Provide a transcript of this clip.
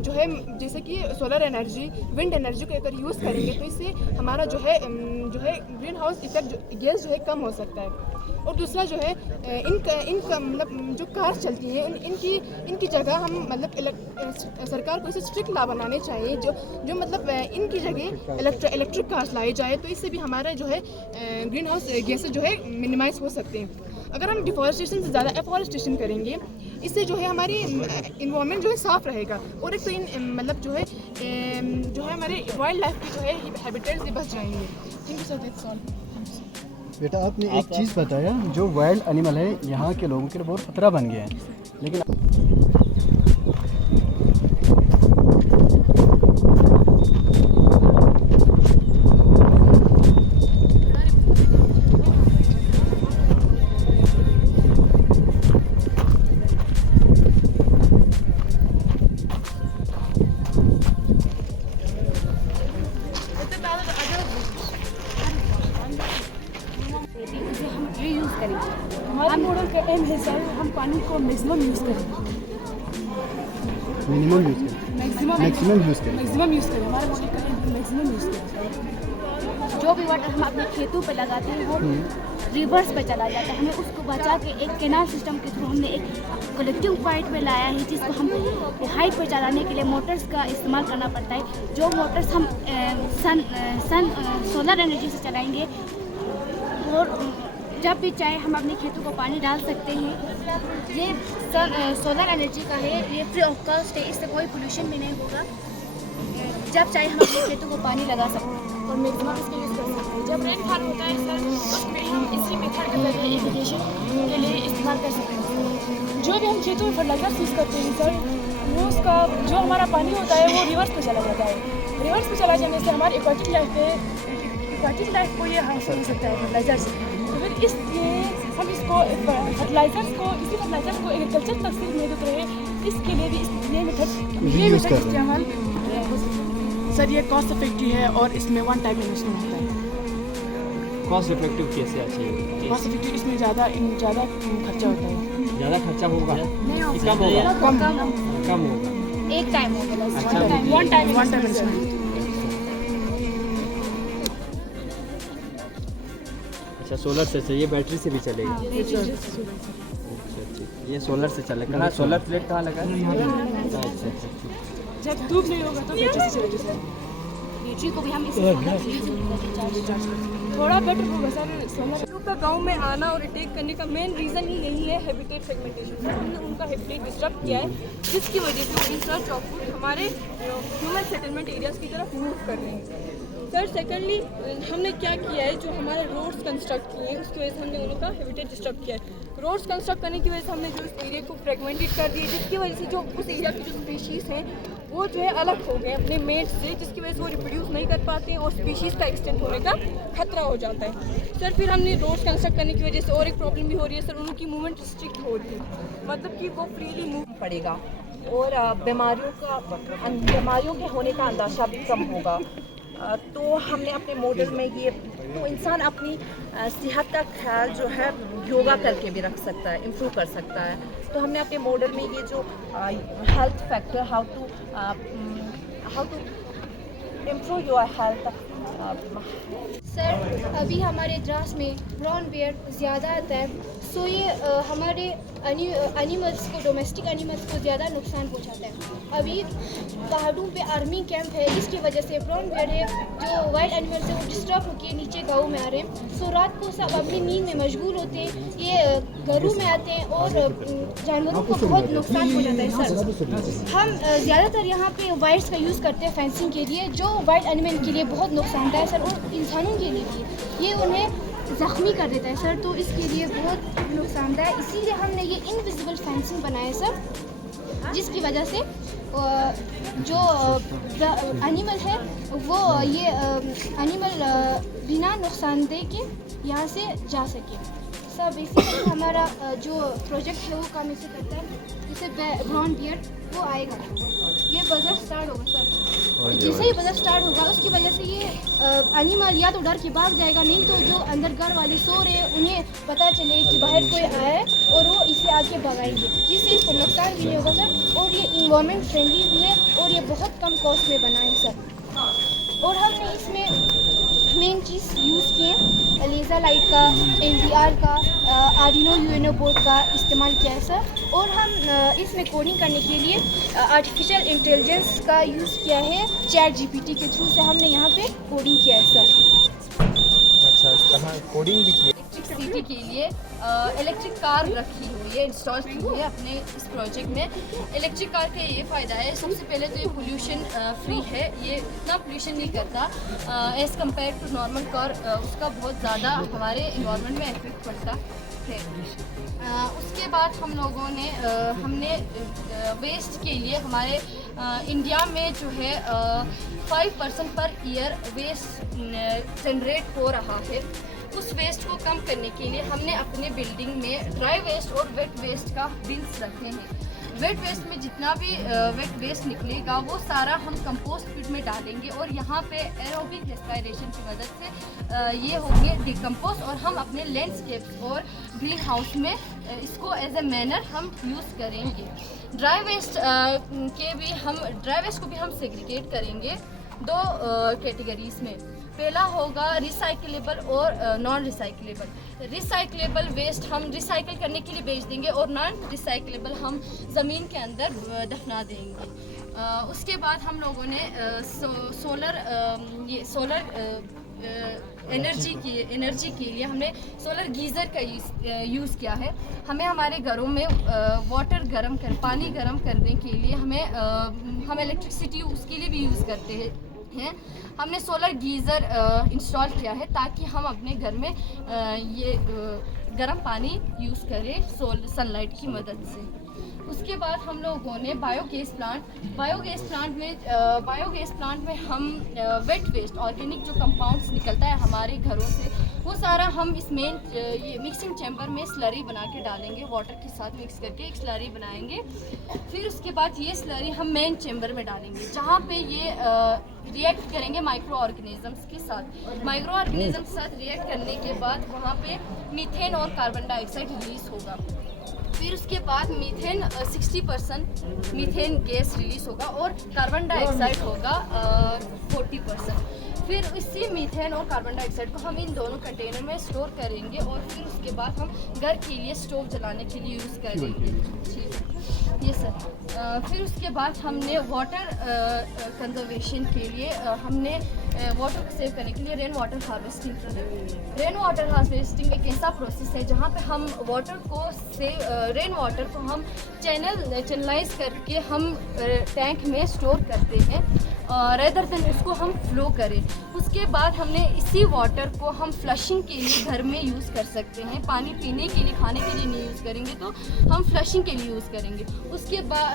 जो है जैसे कि सोलर एनर्जी, विंड एनर्जी को अगर यूज़ करेंगे तो इससे हमारा जो है ग्रीन हाउस इफेक्ट गैस जो है कम हो सकता है। और दूसरा जो है इनका मतलब जो कार्स चलती हैं इनकी जगह हम मतलब सरकार को इसे स्ट्रिक्ट लॉ बनाने चाहिए जो मतलब इनकी जगह इलेक्ट्रिक कार्स लाई जाए, तो इससे भी हमारा जो है ग्रीन हाउस गैसेज जो है मिनिमाइज हो सकते हैं। अगर हम डिफॉरेस्टेशन से ज़्यादा एफॉरेस्टेशन करेंगे, इससे जो है हमारी इन्वायरमेंट जो है साफ़ रहेगा, और एक तो मतलब जो है हमारे वाइल्ड लाइफ की जो है हैबिटेट्स भी बच जाएंगे। Thank you sir, that's all. बेटा आपने एक चीज़ बताया, जो वाइल्ड एनिमल है यहाँ के लोगों के लिए बहुत खतरा बन गया है, लेकिन हमारे मॉडल का एम है सर, हम पानी को मैक्सिमम यूज़ करें, मिनिमम यूज़ करें, मैक्सिमम यूज़ करें, हमारे मॉडल का एम मैक्सिमम यूज़ करें। जो भी वाटर हम अपने खेतों पे लगाते हैं वो रिवर्स पे चला जाता है। हमें उसको बचा के एक कैनाल सिस्टम के थ्रू हमने एक कलेक्टिव पॉइंट पे लाया है, जिसको हम हाइट पे चलाने के लिए मोटर्स का इस्तेमाल करना पड़ता है। जो मोटर्स हम सोलर एनर्जी से चलाएंगे, और जब भी चाहे हम अपने खेतों को पानी डाल सकते हैं। ये सोलर एनर्जी का है, ये फ्री ऑफ कॉस्ट है, इससे कोई पोल्यूशन भी नहीं होगा। जब चाहे हम अपने खेतों को पानी लगा सकते हैं और मैक्सिमम इसका यूज़ कर सकते हैं। जब रेन फॉल होता है सर, उसमें हम इसी मेथड के जरिए इरिगेशन के लिए इस्तेमाल कर सकते हैं। जो भी हम खेतों में फर्टिलाइजर यूज़ करते हैं सर, वो उसका जो हमारा पानी होता है वो रिवर्स पे चला जाता है। रिवर्स पे चला जाने से हमारी एक्वाटिक लाइफ को ये हासिल हो सकता है फर्टिलाइजर से। तो फिर इसलिए हम इसको फर्टिलाइजर्स को एग्रीकल्चर तक सीमित नहीं रहे, इसके लिए भी ये मेथड इस्तेमाल सर, ये कॉस्ट इफेक्टिव है और इसमें वन टाइम इन्वेस्टमेंट होता है। कॉस्ट इफेक्टिव कैसे अच्छे? कॉस्ट इफेक्टिव इसमें ज़्यादा खर्चा होता है। ज़्यादा खर्चा होगा? नहीं हो कम होगा? कम होगा। एक टाइम होगा, अच्छा, वन टाइम इन्वेस्टमेंट। अच्छा, सोलर से चाहिए, बैटरी से भी चलेगी? ये सोलर से चलेगा। कहाँ सोलर प्लेट कहाँ लगा है? अच्छा, जब धूप नहीं होगा तो बैटरी से चलेगी सर। बैटरी को भी हम इसी थोड़ा बेटर होगा सर सोलर। का गांव में आना और अटैक करने का मेन रीज़न ही यही है, हैबिटेट फ्रेगमेंटेशन। सर हमने उनका हैबिटेट डिस्टर्ब किया है, जिसकी वजह से वो इन सर्च ऑफ फूड हमारे ह्यूमन सेटलमेंट एरियाज़ की तरफ मूव कर रहे हैं। सर सेकेंडली हमने क्या किया है, जो हमारे रोड्स कंस्ट्रक्ट किए हैं उसकी वजह से हमने उनका हैबिटेट डिस्टर्ब किया है। रोड्स कंस्ट्रक्ट करने की वजह से हमने जो इस एरिया को फ्रेगमेंटेड कर दिया, जिसकी वजह से जो उस एरिया की जो स्पीशीज़ हैं वो जो है अलग हो गए अपने मेट से, जिसकी वजह से वो रिप्रोड्यूस नहीं कर पाते हैं और स्पीशीज़ का एक्सटेंट होने का खतरा हो जाता है। सर फिर हमने रोड्स कंस्ट्रक्ट करने की वजह से और एक प्रॉब्लम भी हो रही है सर, उनकी मूवमेंट रिस्ट्रिक्ट हो रही है, मतलब कि वो फ्रीली मूव पड़ेगा और बीमारियों के होने का अंदाज़ा भी कम होगा। तो हमने अपने मॉडल में ये, तो इंसान अपनी सेहत का ख्याल जो है योगा करके भी रख सकता है, इम्प्रूव कर सकता है। तो हमने अपने मॉडल में ये जो health factor, how to improve your health. Sir अभी हमारे द्रास में ब्राउन बेयर ज़्यादा आता है, सो ये हमारे एनिमल्स को, डोमेस्टिक एनिमल्स को ज़्यादा नुकसान पहुंचाता है। अभी पहाड़ों पे आर्मी कैंप है, जिसकी वजह से ब्राउन बेयर है जो वाइल्ड एनिमल्स है वो डिस्टर्ब होकर नीचे गाँव में आ रहे हैं। सो रात को सब अपनी नींद में मशगूल होते हैं, ये घरों में आते हैं और जानवरों को बहुत नुकसान पहुँचाता है। सर हम ज़्यादातर यहाँ पे वायर्स का यूज़ करते हैं फेंसिंग के लिए, जो वाइल्ड एनिमल के लिए बहुत नुकसानदायक है सर, और इंसानों के लिए भी ये उन्हें ज़ख्मी कर देता है सर, तो इसके लिए बहुत नुकसानदायक है। इसीलिए हमने ये इनविजिबल फेंसिंग बनाया सर, जिसकी वजह से जो एनिमल है वो ये एनिमल बिना नुकसानदेह के यहाँ से जा सके। सर बेसिकली हमारा जो प्रोजेक्ट है वो काम ऐसे करता है, जैसे ब्राउन बियर वो आएगा, ये बजर स्टार्ट होगा सर, जैसे ही बजर स्टार्ट होगा उसकी वजह से ये एनिमल या तो डर के भाग जाएगा, नहीं तो जो अंदर घर वाले सो रहे हैं उन्हें पता चले कि बाहर कोई आया है और वो इसे आके भगाएंगे, जिससे इसको नुकसान भी नहीं होगा सर, और ये इन्वायरमेंट फ्रेंडली भी है और ये बहुत कम कॉस्ट में बना है सर। और हमने इसमें मेन चीज़ यूज़ किए लेज़र लाइट का, NVR का, आर्डिनो यूएनओ बोर्ड का इस्तेमाल किया है सर। और हम इसमें कोडिंग करने के लिए आर्टिफिशियल इंटेलिजेंस का यूज़ किया है। ChatGPT के थ्रू से हमने यहाँ पे कोडिंग किया है सर। अच्छा, कहाँ कोडिंग भी की? सिटी के लिए इलेक्ट्रिक कार रखी हुई है, इंस्टॉल की हुई है अपने इस प्रोजेक्ट में। इलेक्ट्रिक कार का ये फ़ायदा है, सबसे पहले तो ये पोल्यूशन फ्री है, ये इतना पोल्यूशन नहीं करता as compare to normal car. उसका बहुत ज़्यादा हमारे इन्वायरमेंट में इफेक्ट पड़ता है। उसके बाद हम लोगों ने हमने वेस्ट के लिए हमारे इंडिया में जो है 5% पर ईयर वेस्ट जनरेट हो रहा है। उस वेस्ट को कम करने के लिए हमने अपने बिल्डिंग में ड्राई वेस्ट और वेट वेस्ट का बिन्स रखे हैं। वेट वेस्ट में जितना भी वेट वेस्ट निकलेगा वो सारा हम कंपोस्ट पिट में डालेंगे और यहाँ पे एरोबिक रेस्पिरेशन की मदद से ये होंगे डिकम्पोज और हम अपने लैंडस्केप्स और ग्रीन हाउस में इसको एज ए मैनर हम यूज़ करेंगे। ड्राई वेस्ट को भी हम सेग्रीगेट करेंगे 2 कैटेगरीज में। पहला होगा रिसाइकलेबल और नॉन रिसाइकलेबल। रिसाइकलेबल वेस्ट हम रिसाइकल करने के लिए बेच देंगे और नॉन रिसाइकलेबल हम ज़मीन के अंदर दफना देंगे। उसके बाद हम लोगों ने सोलर एनर्जी के लिए हमने सोलर गीज़र का यूज़ किया है। हमें हमारे घरों में पानी गर्म करने के लिए हम इलेक्ट्रिसिटी उसके लिए भी यूज़ करते हैं। हमने सोलर गीज़र इंस्टॉल किया है ताकि हम अपने घर में ये गर्म पानी यूज़ करें सनलाइट की मदद से। उसके बाद हम लोगों ने बायोगैस प्लांट में हम वेट वेस्ट ऑर्गेनिक जो कंपाउंड्स निकलता है हमारे घरों से वो सारा हम इस ये मिक्सिंग चैम्बर में स्लरी बना के डालेंगे, वाटर के साथ मिक्स करके एक स्लरी बनाएंगे। फिर उसके बाद ये स्लरी हम मेन चैम्बर में डालेंगे जहाँ पे ये रिएक्ट करेंगे माइक्रो ऑर्गेनिजम्स के साथ। माइक्रो ऑर्गेनिजम के साथ रिएक्ट करने के बाद वहाँ पे मीथेन और कार्बन डाइऑक्साइड रिलीज़ होगा। फिर उसके बाद मीथेन 60% मीथेन गैस रिलीज़ होगा और कार्बन डाइऑक्साइड होगा 40%। फिर इसी मीथेन और कार्बन डाइऑक्साइड को हम इन दोनों कंटेनर में स्टोर करेंगे और फिर उसके बाद हम घर के लिए स्टोव जलाने के लिए यूज़ करेंगे। ठीक है, ये सर। फिर उसके बाद हमने वाटर कंजर्वेशन के लिए हमने वाटर को सेव करने के लिए रेन वाटर हार्वेस्टिंग एक ऐसा प्रोसेस है जहाँ पे हम रेन वाटर को हम चैनलाइज करके हम टैंक में स्टोर करते हैं रेदर देन उसको हम फ्लो करें। उसके बाद हमने इसी वाटर को हम फ्लशिंग के लिए घर में यूज़ कर सकते हैं। पानी पीने के लिए, खाने के लिए नहीं यूज़ करेंगे तो हम फ्लशिंग के लिए यूज़ करेंगे। उसके बाद